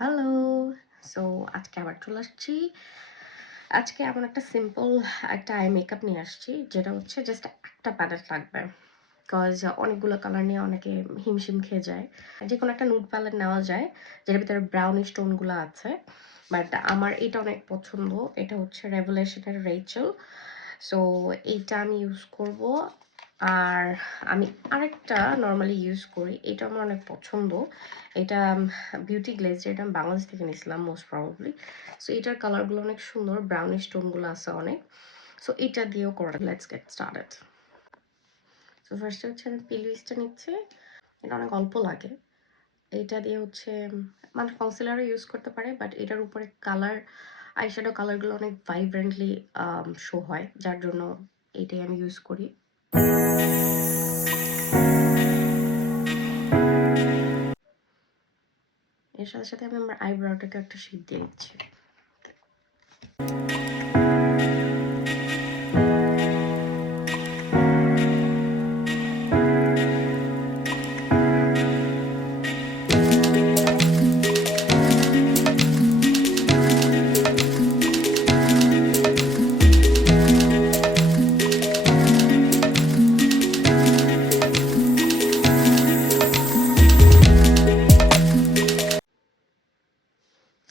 Hello. So আজকে আবার চলে আসছি। আজকে এমন একটা সিম্পল একটা আই মেকআপ নিয়ে আসছি, যেটা হচ্ছে জাস্ট একটা প্যালেট লাগবে। বিকজ অনেকগুলো কালার নিয়ে অনেকে হিমশিম খেয়ে যায়। যেকোনো একটা নুড প্যালেট নেওয়া যায়, যেটার ভিতরে ব্রাউনি স্টোনগুলো আছে। বাট আমার এটা অনেক পছন্দ। এটা হচ্ছে রেভেলেশনের রেচেল। সো এইটা আমি ইউজ করব। আর আমি আরেকটা নর্মালি ইউজ করি, এটা আমার অনেক পছন্দ। এটা বিউটি গ্লেজ, যেটা আমি বাংলাদেশ থেকে নিয়েছিলাম মোস্ট প্রবাবলি। সো এটার কালারগুলো অনেক সুন্দর, ব্রাউনি স্টোনগুলো আছে অনেক। সো এটা দিয়েও করা। Let's get started. সো ফার্স্টে হচ্ছে আমি পিলুইসটা নিচ্ছি। এটা অনেক অল্প লাগে। এইটা দিয়ে হচ্ছে মানে কনসিলারও ইউজ করতে পারে, বাট এটার উপরে কালার, আইশ্যাডো কালারগুলো অনেক ভাইব্রেন্টলি শো হয়, যার জন্য এইটাই আমি ইউজ করি। এর সাথে সাথে আমি আমার আইব্রোটাকে একটা শেড দিয়ে দিচ্ছি।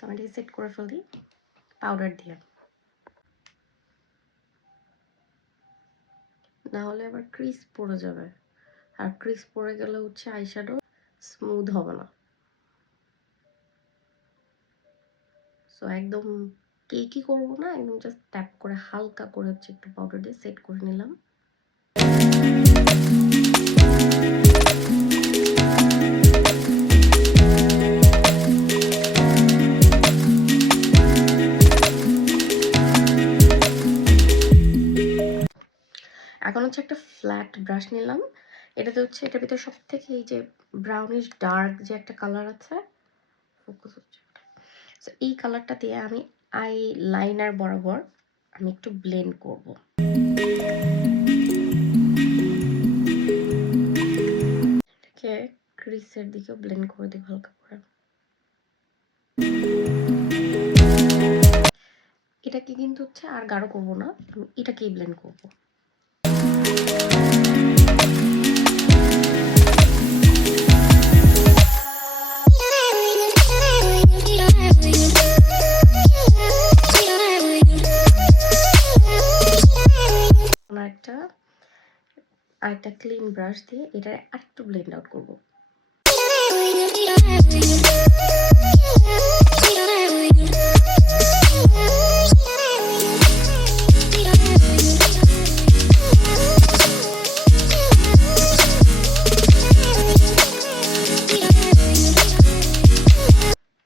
আমি এটাকে সেট করে ফেলি পাউডার দিয়ে, না হলে আবার ক্রিজ পড়ে যাবে। আর ক্রিজ পড়ে গেলে হচ্ছে আইশ্যাডো স্মুথ হবে না। সো একদম কেকি করবো না, একদম জাস্ট ট্যাপ করে হালকা করে হচ্ছে একটু পাউডার দিয়ে সেট করে নিলাম। এখন হচ্ছে একটা ফ্ল্যাট ব্রাশ নিলাম। এটাতে হচ্ছে এটার ভিতরে সব থেকে এই যে ব্রাউনিশ ডার্ক যে একটা কালার আছে, ফোকাস হচ্ছে। সো এই কালারটা দিয়ে আমি আই লাইনার বরাবর আমি একটু ব্লেন্ড করব। এটাকে ক্রিসের দিকেও ব্লেন্ড করে দিব হালকা করে। এটাকে কিন্তু হচ্ছে আর গাঢ় করব না, আমি এটাকেই ব্লেন্ড করব। আরেকটা ক্লিন ব্রাশ দিয়ে এটা আরেকটু ব্লেন্ড আউট করব।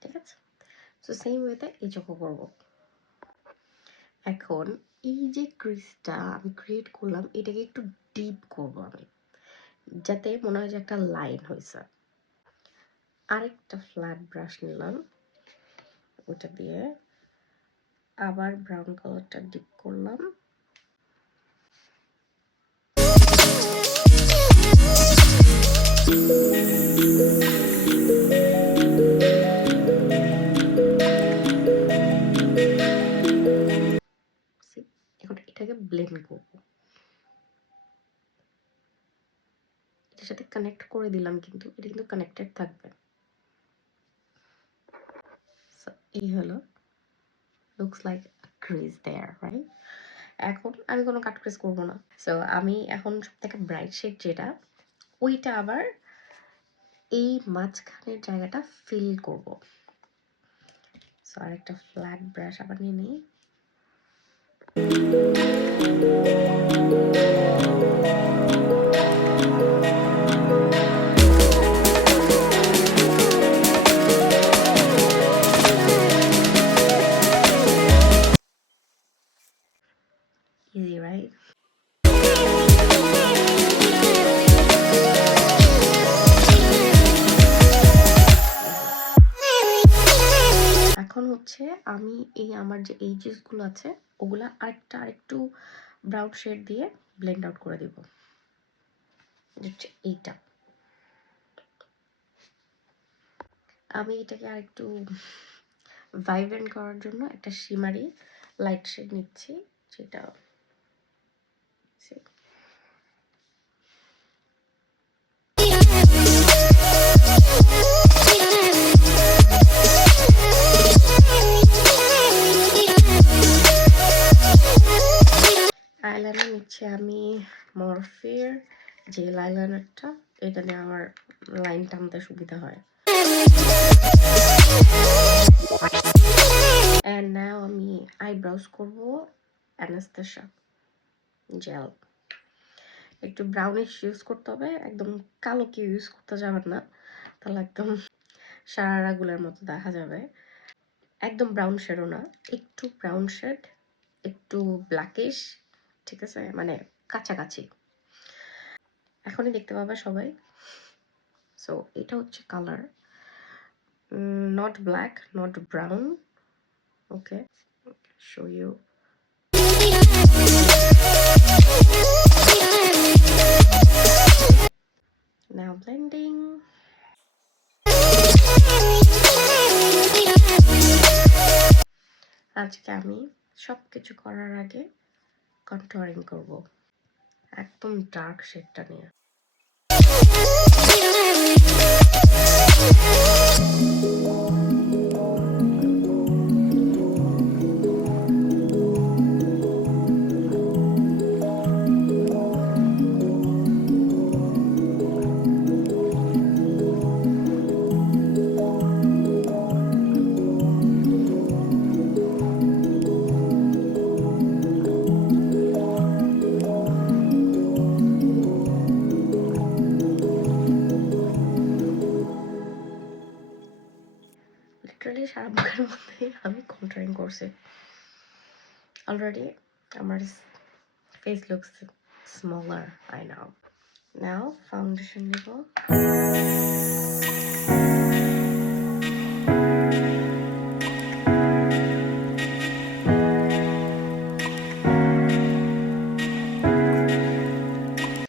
ঠিক আছে, সো সেম ওয়েতে এই চোখও করবো। এখন এই যে ক্রিজটা আমি ক্রিয়েট করলাম, এটাকে একটু ডিপ করব আমি, যাতে মনে হয় যে একটা লাইন হয়েছে। আরেকটা ফ্ল্যাট ব্রাশ নিলাম, ওটা দিয়ে আবার ব্রাউন কালারটা ডিপ করলাম। এখন এটাকে ব্লেন্ড করবো, এটার সাথে কানেক্ট করে দিলাম, কিন্তু এটা কিন্তু কানেক্টেড থাকবে। এই হলো, লুকস লাইক ক্রিজ দেয়ার, রাইট? এখন আমি কোনো কাট ক্রিজ করবো না। সো আমি এখন সব থেকে ব্রাইট শেড যেটা, ওইটা আবার এই মাঝখানের জায়গাটা ফিল করব। সো আর একটা ফ্ল্যাট ব্রাশ আবার নিয়ে নিই। Easy, right? এখন হচ্ছে আমি এই আমার যে এইজেস গুলো আছে, ওগুলা আরেকটু ব্রাউন শেড দিয়ে ব্লেন্ড আউট করে দিব। হচ্ছে এইটা আমি এটাকে আরেকটু ভাইব্রেন্ট করার জন্য একটা শিমারি লাইট শেড নিচ্ছি, যেটা আইলাইনার নিচ্ছি আমি মরফের যে আইলাইনারটা, এটা দিয়ে আমার লাইন টানতে সুবিধা হয়। অ্যান্ড নাও আমি আইব্রাউজ করবো অ্যানাস্তাসিয়া জেল। একটু ব্রাউনিশ ইউজ করতে হবে, একদম কালো কি ইউজ করতে যাবেন না, তাহলে একদম সারারাগুলোর মতো দেখা যাবে। একদম ব্রাউন শেডও না, একটু ব্রাউন শেড, একটু ব্ল্যাকিশ, ঠিক আছে, মানে কাছাকাছি। এখনই দেখতে পাবে সবাই। সো এটা হচ্ছে colour, not black not brown. Okay, show you. Now blending. আজকে আমি সবকিছু করার আগে কন্টুরিং করব, একদম ডার্ক শেডটা নিয়ে। লিটারালি সারা মুখের মধ্যে আমি কন্টুরিং করছি অলরেডি। আমার ফেস লুকস স্মলার, আই নাও। নাও ফাউন্ডেশন নেব।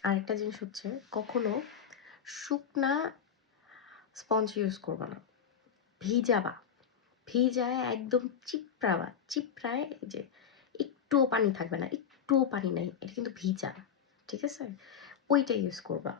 আরেকটা জিনিস হচ্ছে, কখনো শুকনা স্পঞ্জ ইউজ করবা না, ভিজাবা, ভিজায় একদম চিপড়াবা, চিপড়ায় যে একটুও পানি থাকবে না, একটুও পানি নাই, এটা কিন্তু ভিজা, ঠিক আছে, ওইটা ইউজ করবা।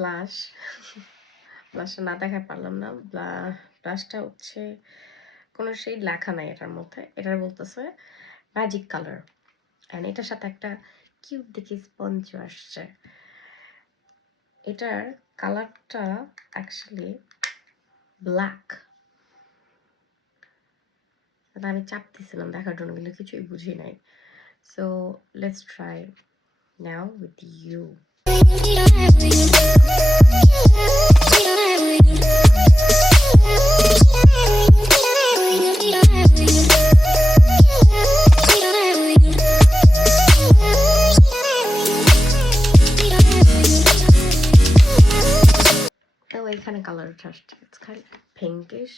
ব্লাশ, ব্লাশটা না দেখায় পারলাম না। ব্লাশটা হচ্ছে কোনো সেই লেখা নাই এটার মধ্যে, এটার বলতেছে ম্যাজিক কালার, অ্যান্ড এটার সাথে একটা কিউট দেখে স্পঞ্জ আসছে। এটার কালারটা অ্যাকচুয়ালি ব্ল্যাক, আমি চাপ দিছিলাম দেখার জন্য, কিন্তু কিছুই বুঝি নাই। So let's try now with you. এখানে কালার আসছে, it's kind of pinkish.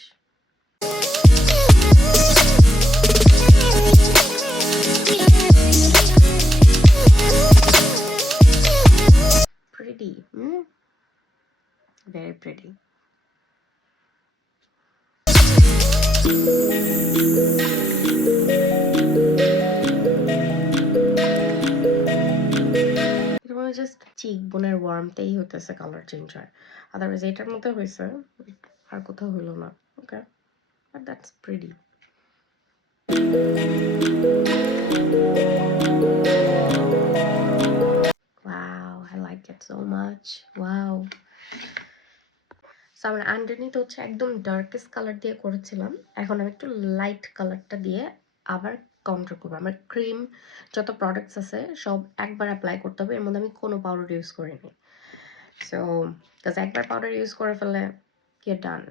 Pretty, very pretty. Just চিক বোনের ওয়ার্মতেই হইতেছে কালার চেঞ্জ হয়, আদারওয়াইজ এটার মধ্যে হয়েছে, আর কোথাও হইলো না। Okay, but that's pretty. Wow, I like it so much. Wow. So আমার আন্ডারনিথ হচ্ছে একদম ডার্কেস্ট কালার দিয়ে করেছিলাম, এখন আমি একটু লাইট কালারটা দিয়ে আবার কন্ট্রোল করবো। আমার ক্রিম যত প্রোডাক্টস আছে সব একবার অ্যাপ্লাই করতে হবে, এর মধ্যে আমি কোনো পাউডার ইউজ করিনি। সো বিকজ একবার পাউডার ইউজ করে ফেলে you're done,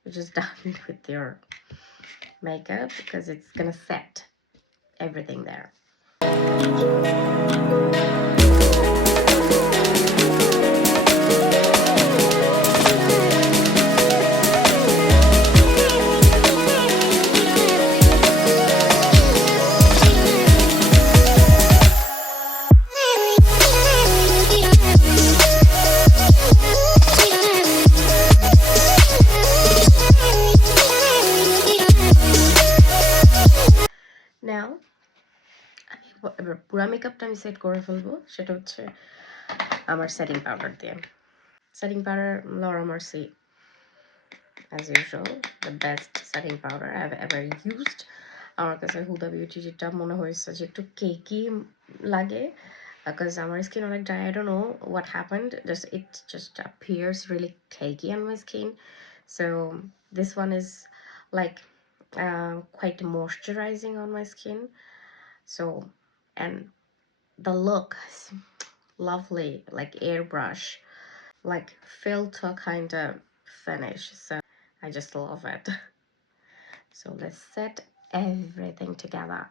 you're just done with your makeup because it's gonna set everything there. Now আমি এবার পুরো মেকআপটা আমি সেট করে ফেলবো, সেটা হচ্ছে আমার সেটিং পাউডার দিয়ে। Setting powder Laura Mercier, as usual, the best setting powder I've ever used. আমার কাছে হুদা বিউটি যেটা মনে হয়েছে যে একটু কেকি লাগে, because আমার skin অনেক dry. I don't know what happened, just it just appears really cakey on my skin. So this one is like quite moisturizing on my skin. So, and the look is lovely, like airbrush, like filter kind of finish. So I just love it. So let's set everything together.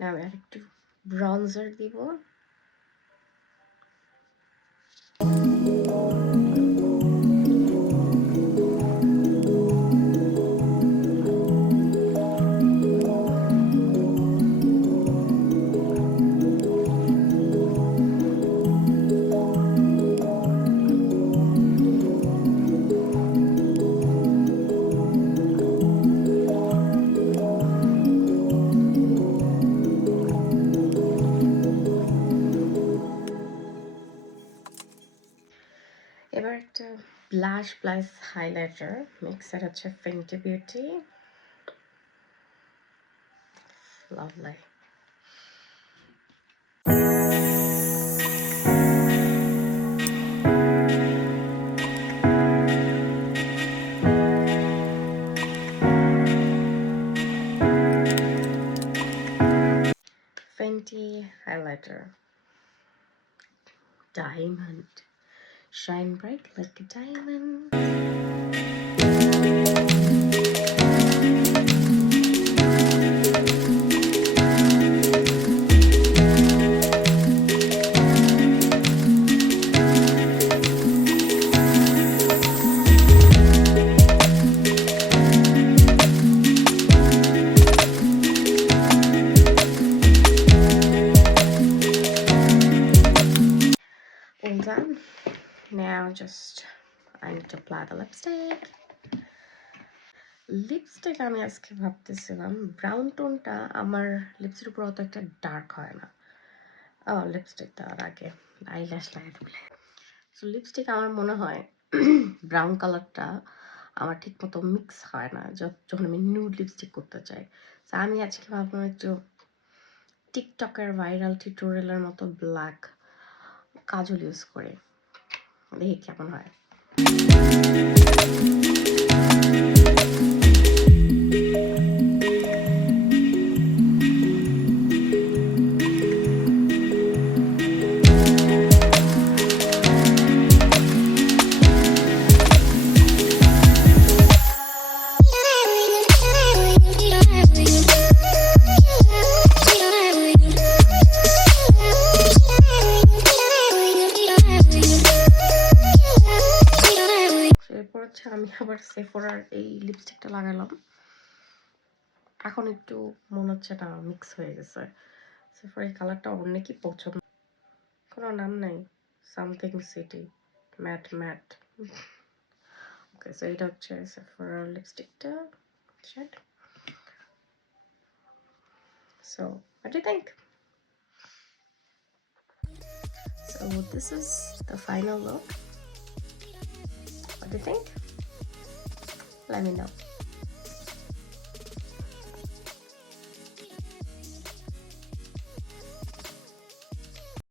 Now we have to bronzer দিব। এবার একটা blush plus highlighter mixer হচ্ছে Fenty Beauty, lovely. Fenty highlighter, diamond, shine bright like a diamond. All done. Now just I need to apply the lipstick. Lipstick আমি আজকে ভাবতেছিলাম ব্রাউন টোনটা আমার লিপসের উপর অত একটা ডার্ক হয় না। লিপস্টিক দেওয়ার আগে আইল্যাশ লাগাই দিলে, সো লিপস্টিক আমার মনে হয় ব্রাউন কালারটা আমার ঠিক মতো মিক্স হয় না যখন আমি নিউড লিপস্টিক করতে চাই। সো আমি আজকে ভাবলাম একটু টিকটকের ভাইরাল টিউটোরিয়ালের মতো ব্ল্যাক কাজল ইউজ করে দেখি কেমন হয়। এরপর হচ্ছে আমি আবার সেফোরার এই লিপস্টিকটা লাগালাম, এখন একটু মনে হচ্ছে না মিক্স হয়ে গেছে। সেফোরার এই কালারটা অনেকই পছন্দ, কোনো নাম নাই, সামথিং সিটি ম্যাট ম্যাট। ওকে, সো এটা হচ্ছে সেফোরার লিপস্টিকটা। So what do you think? this is the final look. What do you think? Let me know.